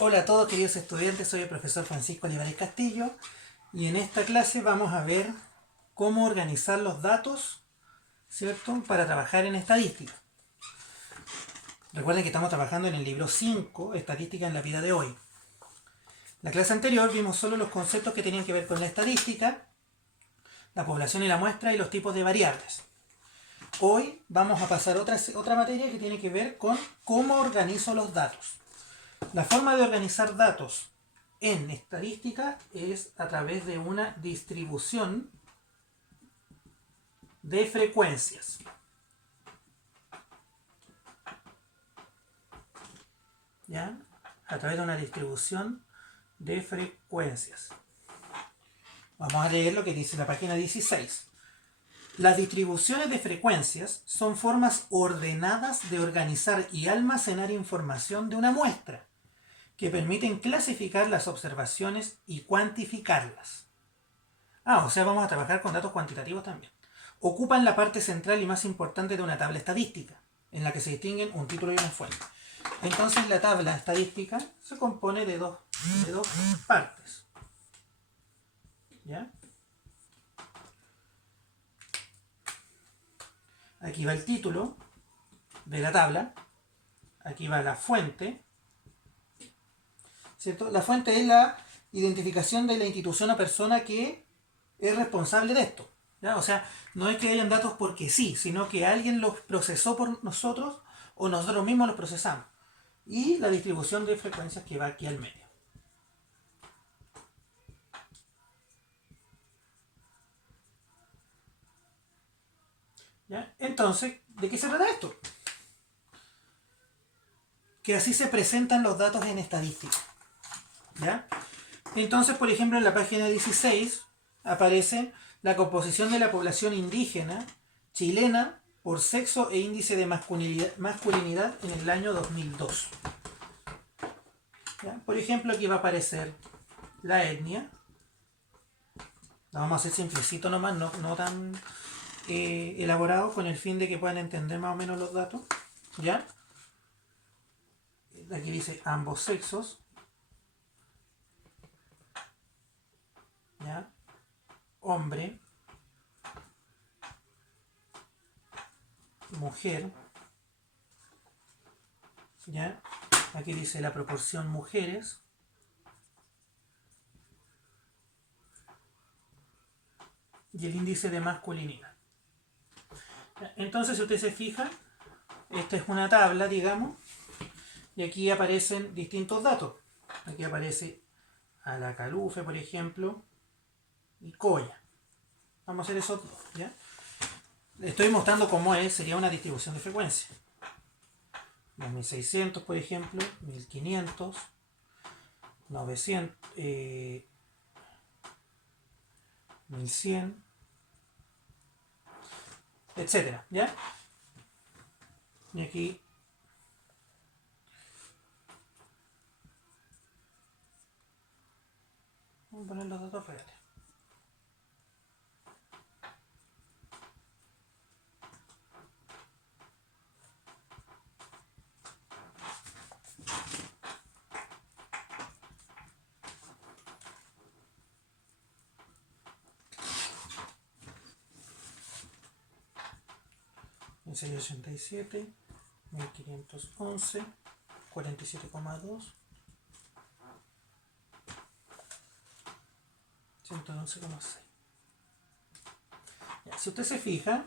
Hola a todos queridos estudiantes, soy el profesor Francisco Olivares Castillo y en esta clase vamos a ver cómo organizar los datos, ¿cierto?, para trabajar en estadística. Recuerden que estamos trabajando en el libro 5, Estadística en la vida de hoy. La clase anterior vimos solo los conceptos que tenían que ver con la estadística, la población y la muestra y los tipos de variables. Hoy vamos a pasar otra materia que tiene que ver con cómo organizo los datos. La forma de organizar datos en estadística es a través de una distribución de frecuencias. ¿Ya? A través de una distribución de frecuencias. Vamos a leer lo que dice la página 16. Las distribuciones de frecuencias son formas ordenadas de organizar y almacenar información de una muestra, que permiten clasificar las observaciones y cuantificarlas. O sea, vamos a trabajar con datos cuantitativos también. Ocupan la parte central y más importante de una tabla estadística, en la que se distinguen un título y una fuente. Entonces la tabla estadística se compone de dos partes. ¿Ya? Aquí va el título de la tabla, aquí va la fuente, ¿cierto? La fuente es la identificación de la institución o persona que es responsable de esto, ¿ya? O sea, no es que hayan datos porque sí, sino que alguien los procesó por nosotros o nosotros mismos los procesamos. Y la distribución de frecuencias que va aquí al medio. ¿Ya? Entonces, ¿de qué se trata esto? Que así se presentan los datos en estadística. ¿Ya? Entonces, por ejemplo, en la página 16 aparece la composición de la población indígena chilena por sexo e índice de masculinidad en el año 2002. ¿Ya? Por ejemplo, aquí va a aparecer la etnia. Lo vamos a hacer simplecito nomás, no tan elaborado, con el fin de que puedan entender más o menos los datos. ¿Ya? Aquí dice ambos sexos. ¿Ya? Hombre, mujer. ¿Ya? Aquí dice la proporción mujeres. Y el índice de masculinidad. Entonces, si usted se fija, esta es una tabla, digamos, y aquí aparecen distintos datos. Aquí aparece Alacalufe, por ejemplo, y Coya. Vamos a hacer esos dos, ¿ya? Le estoy mostrando cómo sería una distribución de frecuencia. 2600, por ejemplo, 1500, 900, 1100, etcétera, ¿ya? Y aquí vamos a poner los datos reales. En 687, 1511, 47,2, 111,6. Si usted se fija,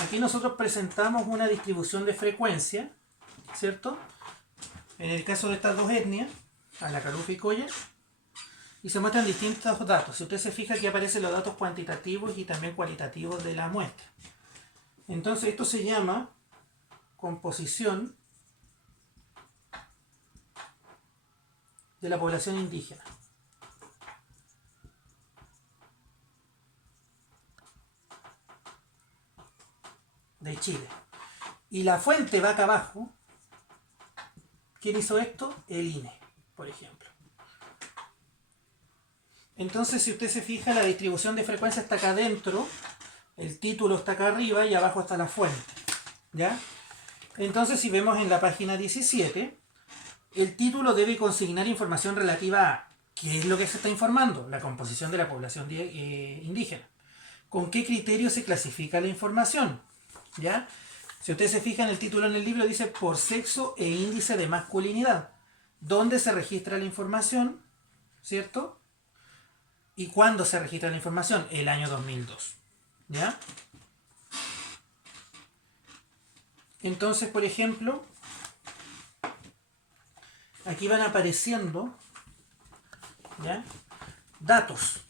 aquí nosotros presentamos una distribución de frecuencia, ¿cierto? En el caso de estas dos etnias, Alacalufe y Coya, y se muestran distintos datos. Si usted se fija, aquí aparecen los datos cuantitativos y también cualitativos de la muestra. Entonces esto se llama composición de la población indígena. De Chile. Y la fuente va acá abajo. ¿Quién hizo esto? El INE, por ejemplo. Entonces, si usted se fija, la distribución de frecuencia está acá adentro, el título está acá arriba y abajo está la fuente. ¿Ya? Entonces, si vemos en la página 17, el título debe consignar información relativa a qué es lo que se está informando, la composición de la población indígena. ¿Con qué criterio se clasifica la información? ¿Ya? Si ustedes se fijan, el título en el libro dice por sexo e índice de masculinidad. ¿Dónde se registra la información? ¿Cierto? ¿Y cuándo se registra la información? El año 2002. ¿Ya? Entonces, por ejemplo, aquí van apareciendo, ¿ya?, datos.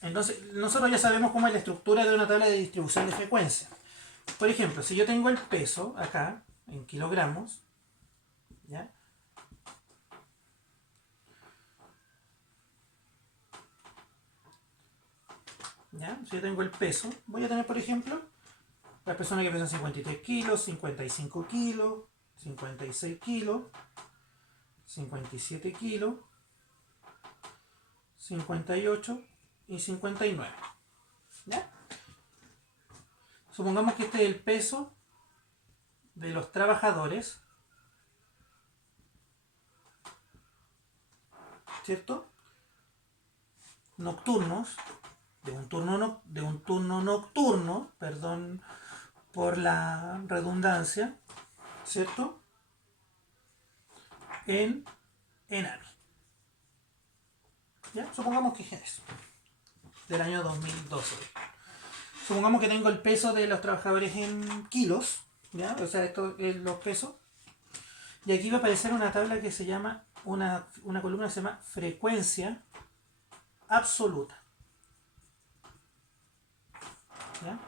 Entonces, nosotros ya sabemos cómo es la estructura de una tabla de distribución de frecuencia. Por ejemplo, si yo tengo el peso acá, en kilogramos, ¿ya? ¿Ya? Si yo tengo el peso, voy a tener, por ejemplo, las personas que pesan 53 kilos, 55 kilos, 56 kilos, 57 kilos, 58 y 59. ¿Ya? Supongamos que este es el peso de los trabajadores, ¿cierto?, nocturnos, de un turno nocturno, perdón por la redundancia, ¿cierto?, en ENAMI. ¿Ya? Supongamos que es eso, del año 2012. Supongamos que tengo el peso de los trabajadores en kilos, ¿ya? O sea, esto es los pesos. Y aquí va a aparecer una tabla que se llama, una columna que se llama frecuencia absoluta. ¿Ya?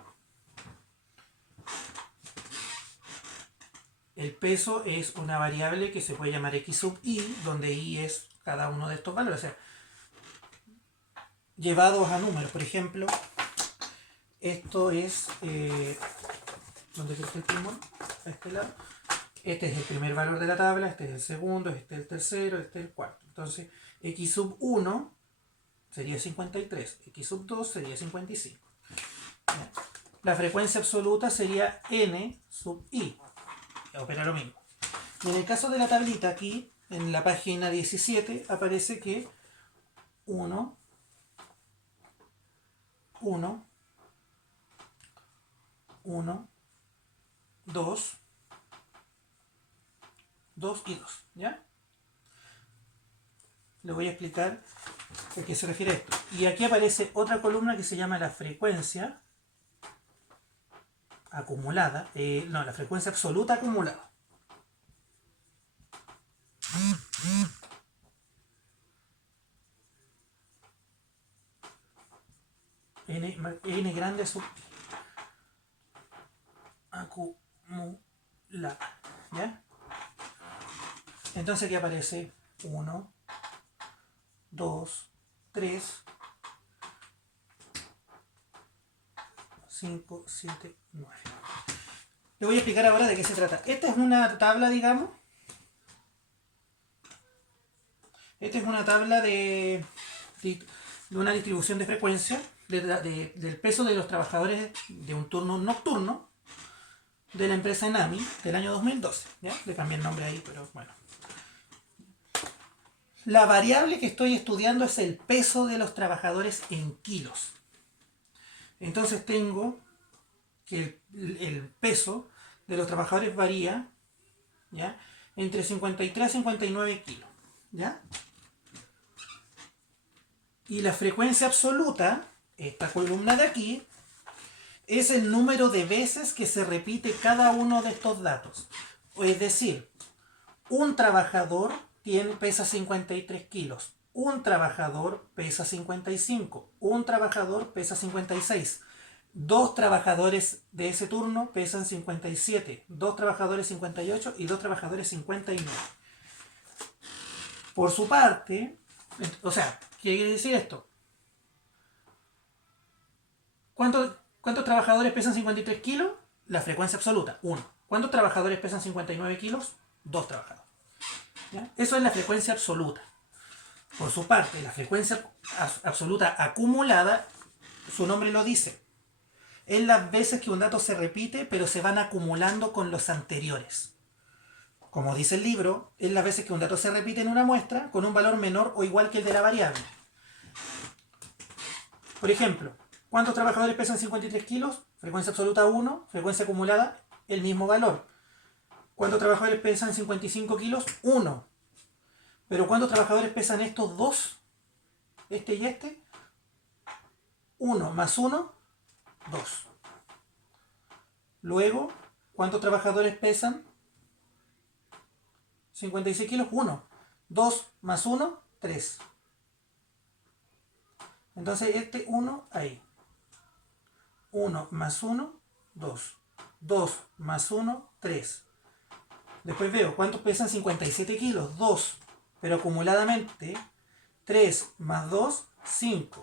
El peso es una variable que se puede llamar x sub i, donde i es cada uno de estos valores. O sea, llevados a números, por ejemplo, esto es, ¿dónde está el timón? A este lado. Este es el primer valor de la tabla, este es el segundo, este es el tercero, este es el cuarto. Entonces, x sub 1 sería 53, x sub 2 sería 55. ¿Ya? La frecuencia absoluta sería n sub i. Opera lo mismo. Y en el caso de la tablita, aquí, en la página 17, aparece que 1, 1, 1, 2, 2 y 2. ¿Ya? Le voy a explicar a qué se refiere esto. Y aquí aparece otra columna que se llama la frecuencia acumulada. No, la frecuencia absoluta acumulada. N grande sub acumulada. ¿Ya? Entonces aquí aparece 1, 2, 3, 5, 7, 9. Le voy a explicar ahora de qué se trata. Esta es una tabla, digamos. Esta es una tabla de una distribución de frecuencia del peso de los trabajadores de un turno nocturno de la empresa ENAMI del año 2012. ¿Ya? Le cambié el nombre ahí, pero bueno. La variable que estoy estudiando es el peso de los trabajadores en kilos. Entonces tengo que el peso de los trabajadores varía, ¿ya?, entre 53 y 59 kilos. ¿Ya? Y la frecuencia absoluta, esta columna de aquí, es el número de veces que se repite cada uno de estos datos. Es decir, un trabajador pesa 53 kilos, un trabajador pesa 55, un trabajador pesa 56, dos trabajadores de ese turno pesan 57, dos trabajadores 58 y dos trabajadores 59. Por su parte, o sea, ¿qué quiere decir esto? ¿Cuántos trabajadores pesan 53 kilos? La frecuencia absoluta, 1. ¿Cuántos trabajadores pesan 59 kilos? 2 trabajadores. ¿Ya? Eso es la frecuencia absoluta. Por su parte, la frecuencia absoluta acumulada, su nombre lo dice, es las veces que un dato se repite, pero se van acumulando con los anteriores. como dice el libro, es las veces que un dato se repite en una muestra con un valor menor o igual que el de la variable. Por ejemplo, ¿cuántos trabajadores pesan 53 kilos? Frecuencia absoluta 1, frecuencia acumulada, el mismo valor. ¿Cuántos trabajadores pesan 55 kilos? 1. Pero ¿cuántos trabajadores pesan estos dos? Este y este. 1 más 1, 2. Luego, ¿cuántos trabajadores pesan 56 kilos? 1. 2 más 1, 3. Entonces este 1 ahí. 1 más 1, 2. 2 más 1, 3. Después veo cuántos pesan 57 kilos. 2. Pero acumuladamente 3 más 2, 5.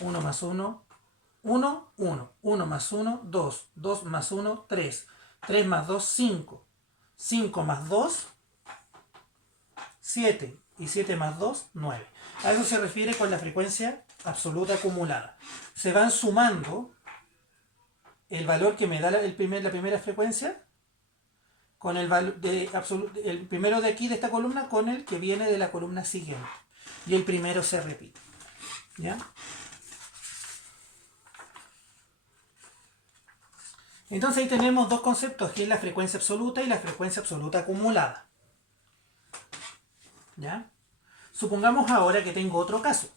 1 más 1, 1, 1. 1 más 1, 2. 2 más 1, 3. 3 más 2, 5. 5 más 2, 7. Y 7 más 2, 9. A eso se refiere con la frecuencia absoluta acumulada. Se van sumando el valor que me da la primera frecuencia con el primero de aquí de esta columna con el que viene de la columna siguiente. Y el primero se repite. ¿Ya? Entonces ahí tenemos dos conceptos, que es la frecuencia absoluta y la frecuencia absoluta acumulada. ¿Ya? Supongamos ahora que tengo otro caso.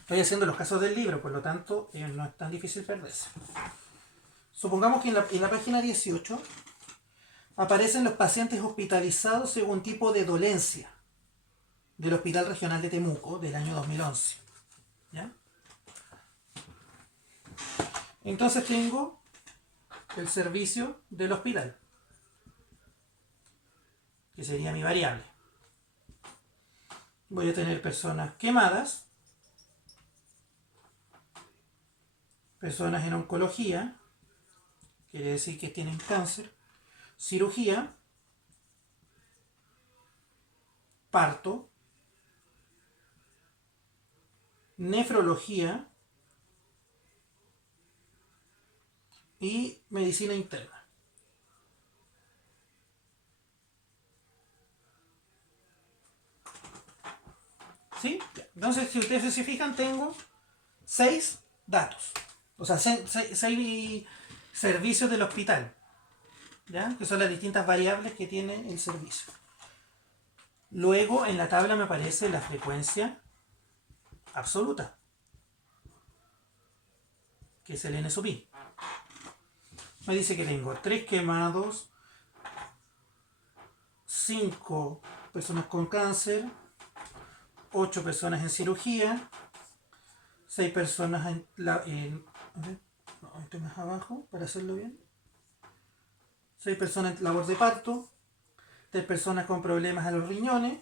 Estoy haciendo los casos del libro, por lo tanto no es tan difícil perderse. Supongamos que en la página 18 aparecen los pacientes hospitalizados según tipo de dolencia del Hospital Regional de Temuco del año 2011. ¿Ya? Entonces tengo el servicio del hospital, que sería mi variable. Voy a tener personas quemadas, personas en oncología, quiere decir que tienen cáncer, cirugía, parto, nefrología y medicina interna. ¿Sí? Entonces, si ustedes se fijan, tengo 6 datos. O sea, 6 servicios del hospital. ¿Ya? Que son las distintas variables que tiene el servicio. Luego, en la tabla me aparece la frecuencia absoluta, que es el N sub I. Me dice que tengo 3 quemados, 5 personas con cáncer, 8 personas en cirugía, 6 personas a ver, no, estoy más abajo para hacerlo bien. 6 personas en labor de parto, 3 personas con problemas a los riñones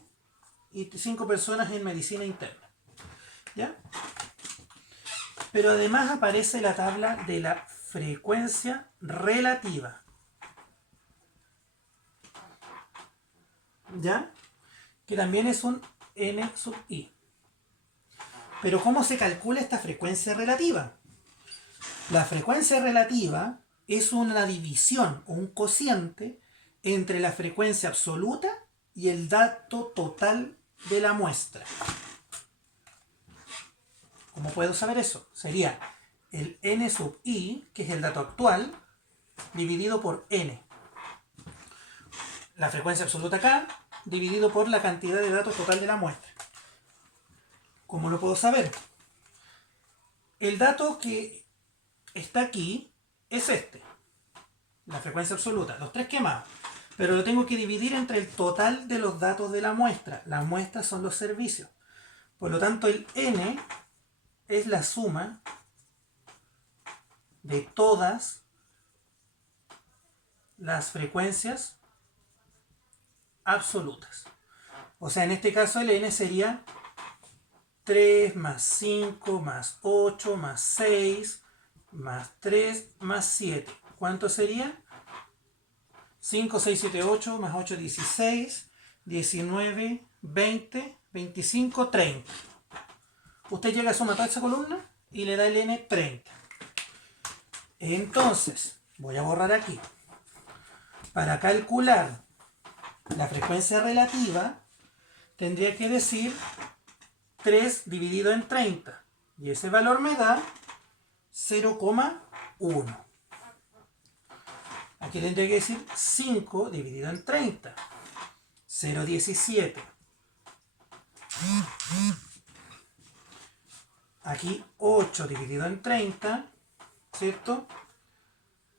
y 5 personas en medicina interna. ¿Ya? Pero además aparece la tabla de la frecuencia relativa. ¿Ya? Que también es un N sub I. Pero ¿cómo se calcula esta frecuencia relativa? La frecuencia relativa es una división o un cociente entre la frecuencia absoluta y el dato total de la muestra. ¿Cómo puedo saber eso? Sería el N sub I, que es el dato actual, dividido por N. La frecuencia absoluta acá, dividido por la cantidad de datos total de la muestra. ¿Cómo lo puedo saber? El dato que está aquí es este, la frecuencia absoluta, los 3 quemados. Pero lo tengo que dividir entre el total de los datos de la muestra. Las muestras son los servicios. Por lo tanto, el N es la suma de todas las frecuencias absolutas. O sea, en este caso el N sería 3 más 5 más 8 más 6 más 3 más 7. ¿Cuánto sería? 5, 6, 7, 8 más 8, 16, 19, 20, 25, 30. Usted llega a sumar toda esa columna y le da el N 30. Entonces, voy a borrar aquí. Para calcular la frecuencia relativa, tendría que decir 3 dividido en 30. Y ese valor me da 0,1. Aquí tendría que decir 5 dividido en 30. 0,17. Aquí 8 dividido en 30, ¿cierto?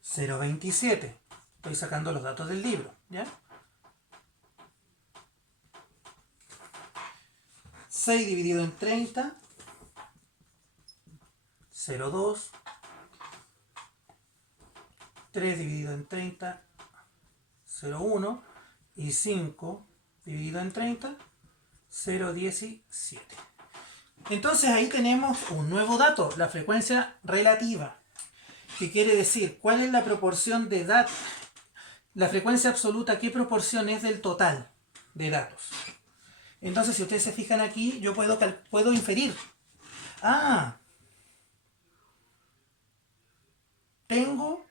0,27. Estoy sacando los datos del libro, ¿ya? 6 dividido en 30, 0,2. 3 dividido en 30, 0,1. Y 5 dividido en 30, 0,17. Entonces ahí tenemos un nuevo dato, la frecuencia relativa, que quiere decir cuál es la proporción de datos. La frecuencia absoluta, ¿qué proporción es del total de datos? Entonces, si ustedes se fijan aquí, yo puedo inferir. Tengo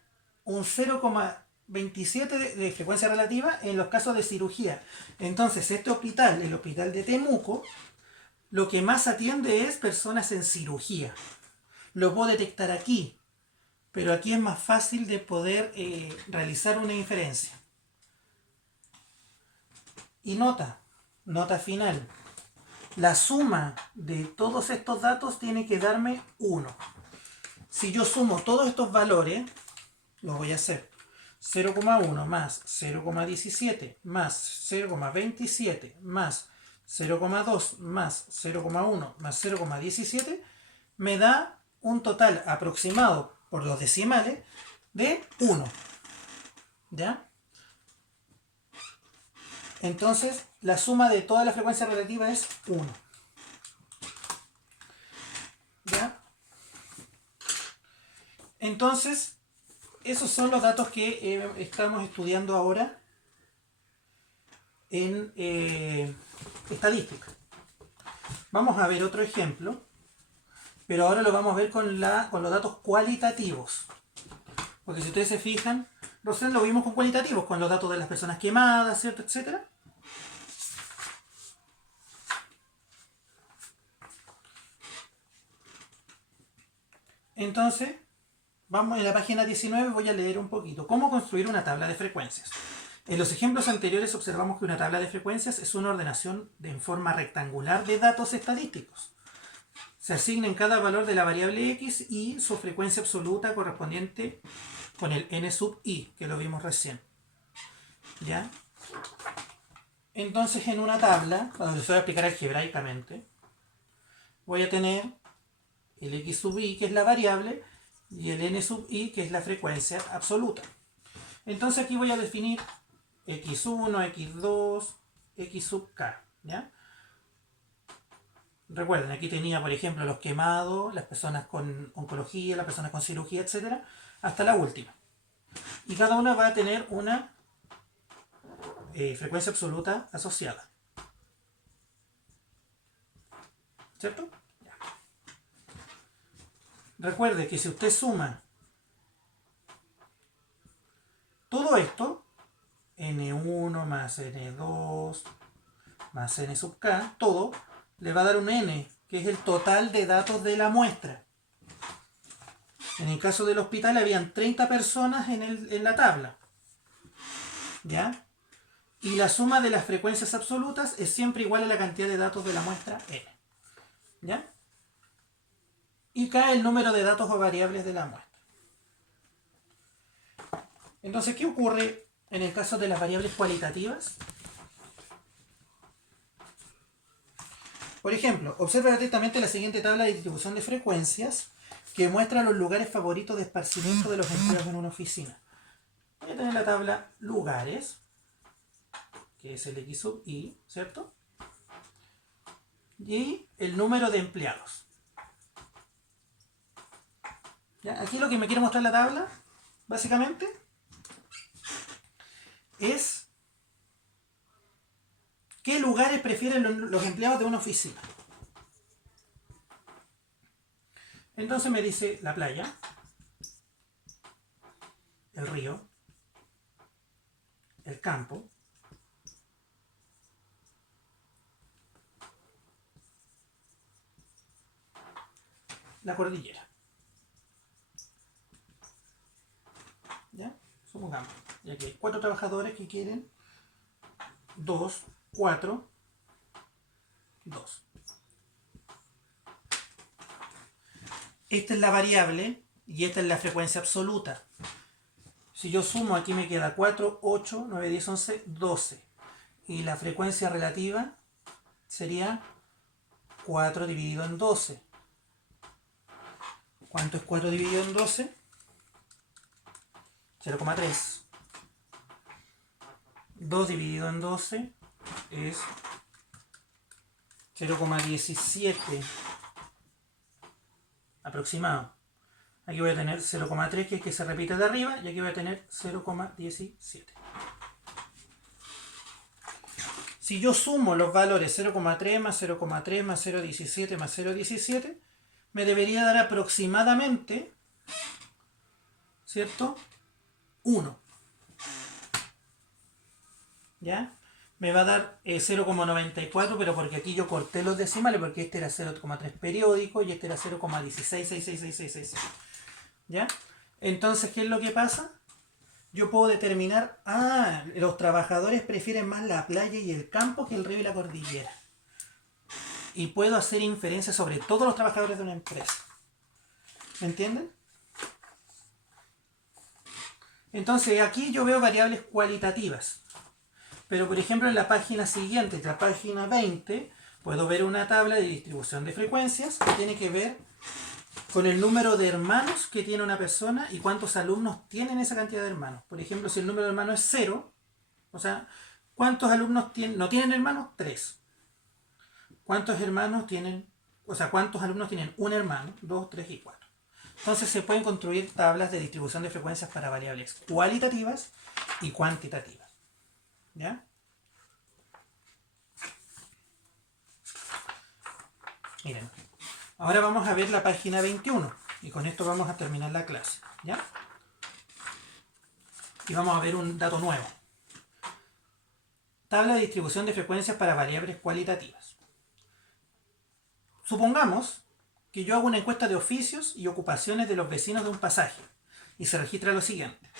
un 0,27 de frecuencia relativa en los casos de cirugía. Entonces, este hospital, el hospital de Temuco, lo que más atiende es personas en cirugía. Lo puedo detectar aquí, pero aquí es más fácil de poder realizar una inferencia. Y nota final. La suma de todos estos datos tiene que darme 1. Si yo sumo todos estos valores, lo voy a hacer. 0,1 más 0,17 más 0,27 más 0,2 más 0,1 más 0,17 me da un total aproximado por los decimales de 1. ¿Ya? Entonces, la suma de toda la frecuencia relativa es 1. ¿Ya? Entonces, esos son los datos que estamos estudiando ahora en estadística. Vamos a ver otro ejemplo, pero ahora lo vamos a ver con los datos cualitativos. Porque si ustedes se fijan, recién lo vimos con cualitativos, con los datos de las personas quemadas, ¿cierto? Etcétera. Entonces, vamos en la página 19, voy a leer un poquito. ¿Cómo construir una tabla de frecuencias? En los ejemplos anteriores observamos que una tabla de frecuencias es una ordenación en forma rectangular de datos estadísticos. Se asigna en cada valor de la variable x y su frecuencia absoluta correspondiente con el n sub i, que lo vimos recién. ¿Ya? Entonces, en una tabla, cuando les voy a explicar algebraicamente, voy a tener el x sub i, que es la variable, y el n sub i, que es la frecuencia absoluta. Entonces aquí voy a definir x1, x2, x sub k, ¿ya? Recuerden, aquí tenía, por ejemplo, los quemados, las personas con oncología, las personas con cirugía, etc., hasta la última. Y cada una va a tener una frecuencia absoluta asociada. ¿Cierto? Ya. Recuerde que si usted suma todo esto, n1 más n2 más n sub k, todo, le va a dar un n, que es el total de datos de la muestra. En el caso del hospital habían 30 personas en la tabla. ¿Ya? Y la suma de las frecuencias absolutas es siempre igual a la cantidad de datos de la muestra n. ¿Ya? Y k el número de datos o variables de la muestra. Entonces, ¿qué ocurre en el caso de las variables cualitativas? Por ejemplo, observa atentamente la siguiente tabla de distribución de frecuencias que muestra los lugares favoritos de esparcimiento de los empleados en una oficina. Voy a tener la tabla lugares, que es el x sub i, ¿cierto? Y el número de empleados. ¿Ya? Aquí lo que me quiere mostrar la tabla, básicamente, es qué lugares prefieren los empleados de una oficina. Entonces me dice la playa, el río, el campo, la cordillera. ¿Ya? Supongamos, ya que hay 4 trabajadores que quieren 2, 4, 2. Esta es la variable y esta es la frecuencia absoluta. Si yo sumo, aquí me queda 4, 8, 9, 10, 11, 12. Y la frecuencia relativa sería 4 dividido en 12. ¿Cuánto es 4 dividido en 12? 0,3. 2 dividido en 12 es 0,17 aproximado. Aquí voy a tener 0,3, que es que se repite de arriba, y aquí voy a tener 0,17. Si yo sumo los valores 0,3 más 0,3 más 0,17 más 0,17, me debería dar aproximadamente, ¿cierto? 1. ¿Ya? Me va a dar 0,94, pero porque aquí yo corté los decimales, porque este era 0,3 periódico y este era 0,1666666. ¿Ya? Entonces, ¿qué es lo que pasa? Yo puedo determinar, los trabajadores prefieren más la playa y el campo que el río y la cordillera. Y puedo hacer inferencias sobre todos los trabajadores de una empresa. ¿Me entienden? Entonces, aquí yo veo variables cualitativas. Pero, por ejemplo, en la página siguiente, la página 20, puedo ver una tabla de distribución de frecuencias que tiene que ver con el número de hermanos que tiene una persona y cuántos alumnos tienen esa cantidad de hermanos. Por ejemplo, si el número de hermanos es 0, o sea, ¿cuántos alumnos no tienen hermanos? 3. ¿Cuántos hermanos tienen, cuántos alumnos tienen un hermano? 2, 3 y 4. Entonces se pueden construir tablas de distribución de frecuencias para variables cualitativas y cuantitativas. ¿Ya? Miren. Ahora vamos a ver la página 21 y con esto vamos a terminar la clase, ¿ya? Y vamos a ver un dato nuevo. Tabla de distribución de frecuencias para variables cualitativas. Supongamos que yo hago una encuesta de oficios y ocupaciones de los vecinos de un pasaje y se registra lo siguiente.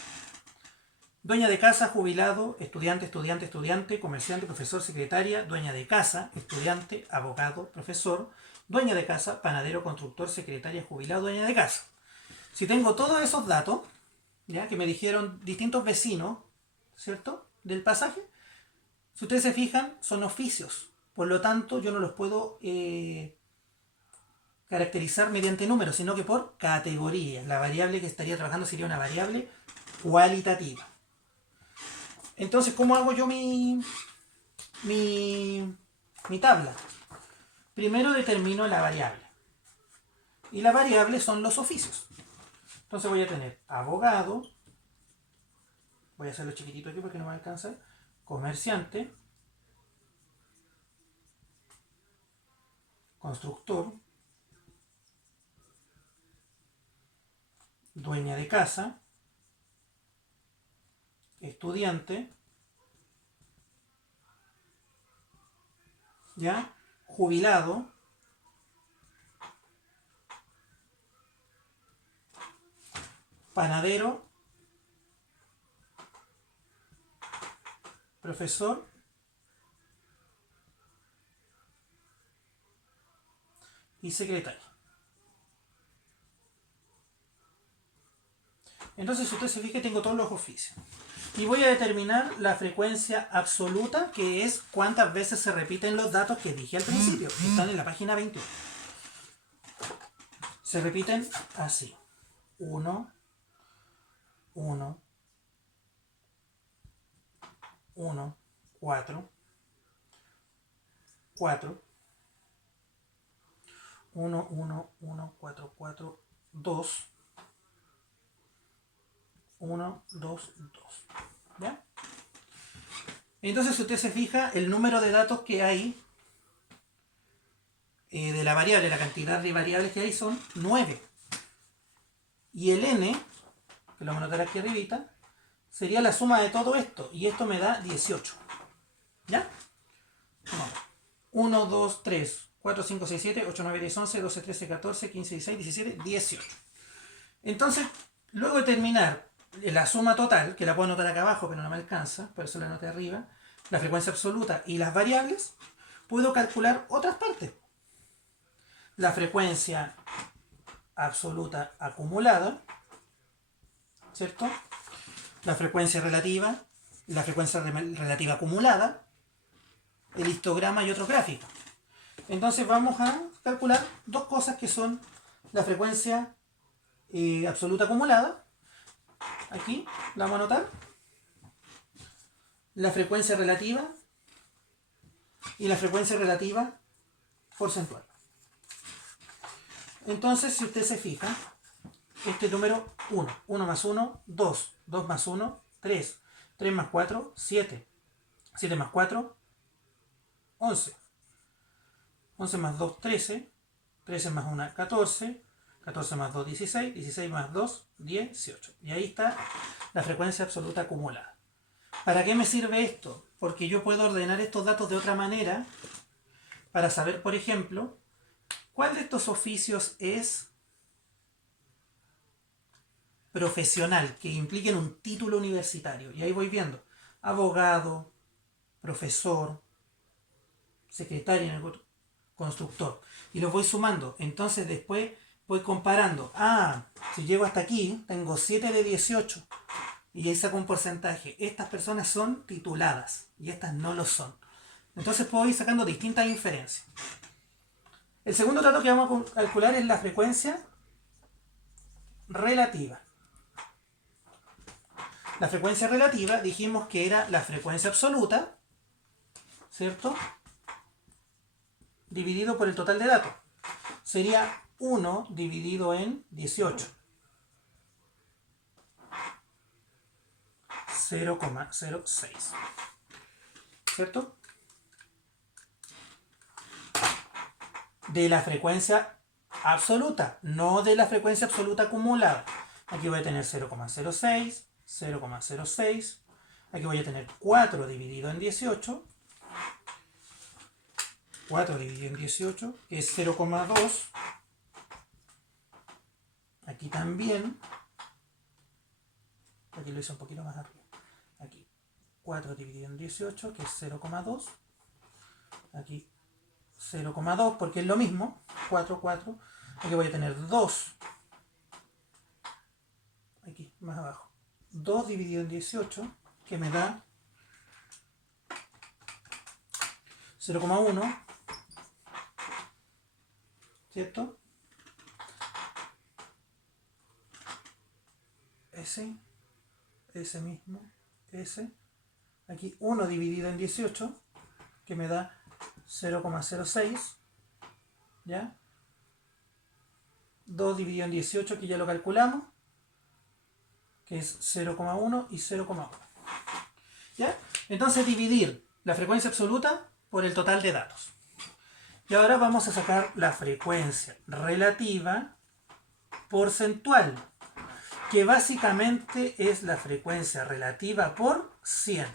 Dueña de casa, jubilado, estudiante, estudiante, estudiante, comerciante, profesor, secretaria, dueña de casa, estudiante, abogado, profesor, dueña de casa, panadero, constructor, secretaria, jubilado, dueña de casa. Si tengo todos esos datos, ¿ya? Que me dijeron distintos vecinos, ¿cierto? Del pasaje, si ustedes se fijan, son oficios. Por lo tanto, yo no los puedo caracterizar mediante números, sino que por categorías. La variable que estaría trabajando sería una variable cualitativa. Entonces, ¿cómo hago yo mi tabla? Primero determino la variable. Y la variable son los oficios. Entonces voy a tener abogado. Voy a hacerlo chiquitito aquí porque no me alcanza. Comerciante. Constructor. Dueña de casa. Estudiante. ¿Ya? Jubilado. Panadero. Profesor. Y secretario. Entonces, si usted se fija, tengo todos los oficios. Y voy a determinar la frecuencia absoluta, que es cuántas veces se repiten los datos que dije al principio, que están en la página 21. Se repiten así. 1, 1, 1, 4, 4, 1, 1, 1, 4, 4, 2, 1, 2, 2. ¿Ya? Entonces, si usted se fija, el número de datos que hay de la variable, la cantidad de variables que hay son 9. Y el n, que lo vamos a anotar aquí arribita, sería la suma de todo esto. Y esto me da 18. ¿Ya? Vamos. 1, 2, 3, 4, 5, 6, 7, 8, 9, 10, 11, 12, 13, 14, 15, 16, 17, 18. Entonces, luego de terminar la suma total, que la puedo anotar acá abajo, pero no me alcanza, por eso la anoté arriba, la frecuencia absoluta y las variables, puedo calcular otras partes. La frecuencia absoluta acumulada, ¿cierto? La frecuencia relativa, la frecuencia relativa acumulada, el histograma y otro gráfico. Entonces vamos a calcular dos cosas que son la frecuencia absoluta acumulada, aquí la vamos a anotar, la frecuencia relativa y la frecuencia relativa porcentual. Entonces, si usted se fija, este número 1, 1 más 1, 2, 2 más 1, 3, 3 más 4, 7, 7 más 4, 11, 11 más 2, 13, 13 más 1, 14, 14 más 2, 16, 16 más 2, 18. Y ahí está la frecuencia absoluta acumulada. ¿Para qué me sirve esto? Porque yo puedo ordenar estos datos de otra manera para saber, por ejemplo, cuál de estos oficios es profesional, que impliquen un título universitario. Y ahí voy viendo abogado, profesor, secretario, constructor. Y los voy sumando. Entonces después voy comparando. Si llego hasta aquí, tengo 7 de 18. Y ahí saco un porcentaje. Estas personas son tituladas y estas no lo son. Entonces puedo ir sacando distintas inferencias. El segundo dato que vamos a calcular es la frecuencia relativa. La frecuencia relativa dijimos que era la frecuencia absoluta, ¿cierto? Dividido por el total de datos. Sería 1 dividido en 18. 0,06. ¿Cierto? De la frecuencia absoluta, no de la frecuencia absoluta acumulada. Aquí voy a tener 0,06, 0,06. Aquí voy a tener 4 dividido en 18. 4 dividido en 18, que es 0,2. Aquí también. Aquí lo hice un poquito más arriba. Aquí 4 dividido en 18, que es 0,2. Aquí 0,2, porque es lo mismo. 4, 4. Aquí voy a tener 2. Aquí, más abajo. 2 dividido en 18, que me da 0,1. ¿Cierto? Ese mismo, ese. Aquí 1 dividido en 18, que me da 0,06. ¿Ya? 2 dividido en 18, que ya lo calculamos, que es 0,1 y 0,1. ¿Ya? Entonces dividir la frecuencia absoluta por el total de datos. Y ahora vamos a sacar la frecuencia relativa porcentual, que básicamente es la frecuencia relativa por 100.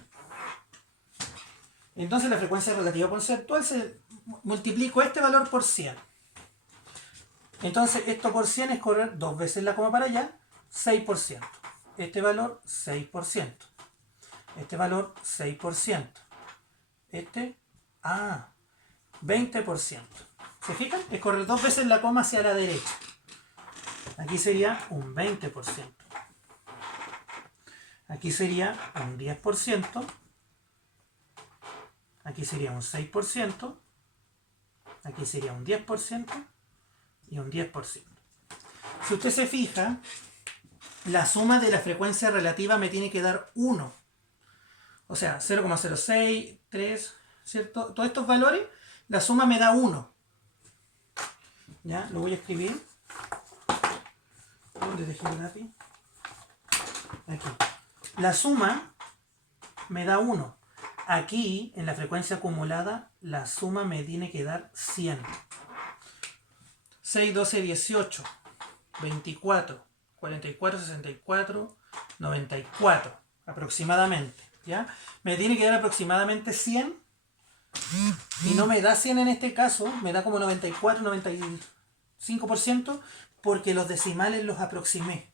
Entonces la frecuencia relativa porcentual se multiplico este valor por 100. Entonces esto por 100 es correr 2 veces la coma para allá, 6%. Este valor, 6%. Este valor, 6%. Este, 20%. ¿Se fijan? Es correr 2 veces la coma hacia la derecha. Aquí sería un 20%. Aquí sería un 10%. Aquí sería un 6%. Aquí sería un 10% y un 10%. Si usted se fija, la suma de la frecuencia relativa me tiene que dar 1. O sea, 0,06, 3, ¿cierto? Todos estos valores, la suma me da 1. ¿Ya? Lo voy a escribir. ¿Dónde dejé el lápiz? Aquí. La suma me da 1. Aquí, en la frecuencia acumulada, la suma me tiene que dar 100. 6, 12, 18, 24, 44, 64, 94. aproximadamente, ¿ya? Me tiene que dar aproximadamente 100 y no me da 100 en este caso, me da como 94, 95% porque los decimales los aproximé,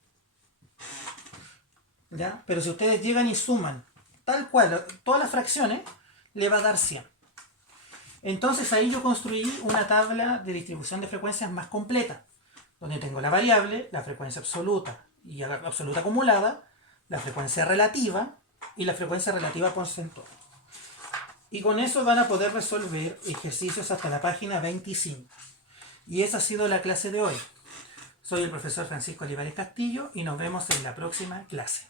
¿ya? Pero si ustedes llegan y suman tal cual todas las fracciones, le va a dar 100. Entonces ahí yo construí una tabla de distribución de frecuencias más completa, donde tengo la variable, la frecuencia absoluta y absoluta acumulada, la frecuencia relativa y la frecuencia relativa porcentual. Y con eso van a poder resolver ejercicios hasta la página 25. Y esa ha sido la clase de hoy. Soy el profesor Francisco Olivares Castillo y nos vemos en la próxima clase.